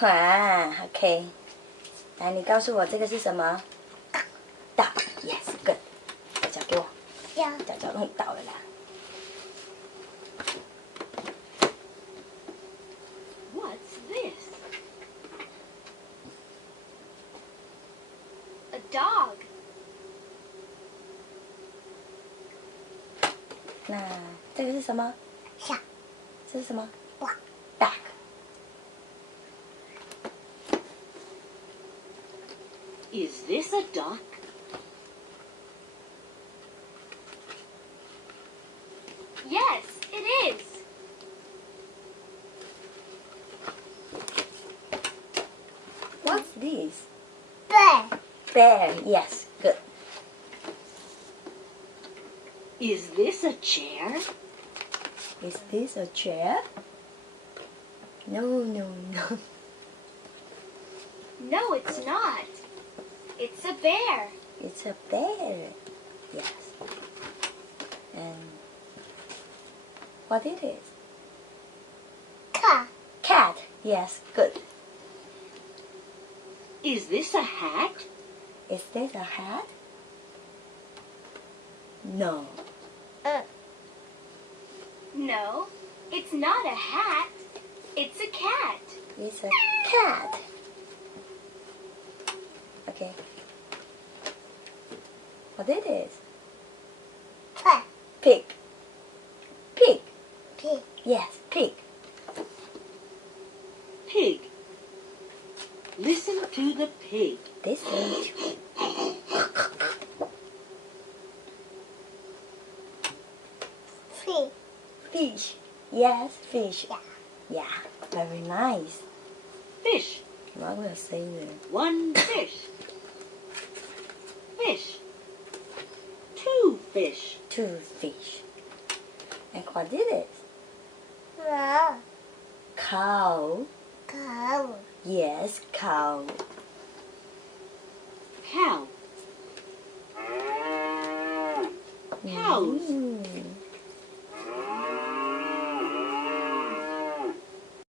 哇 ，OK， 来，你告诉我这个是什么 ？Duck，yes，good。脚给我，脚弄倒了啦。What's this? A dog. 那这个是什么？下，这是什么哇？Duck。Is this a duck? Yes, it is. What's this? 对， Bear. Yes, good. Is this a chair? Is this a chair? No, no, no. No, it's not. It's a bear. It's a bear. Yes. And what it is? 看， Cat. Yes, good. Is this a hat? Is this a hat? No. 嗯， No, it's not a hat. It's a cat. It's a cat. Okay. What it is? 对， Pig. Pig. 屁， Yes, pig. Pig. Listen to the pig. This is屁， fish. Yes, fish. Yeah. Yeah, very nice. Fish. What will I say there? One fish. Fish. Two fish. Two fish. And what it is? 牛， Cow. 狗， Yes, cow. Cow. Cows. Mm.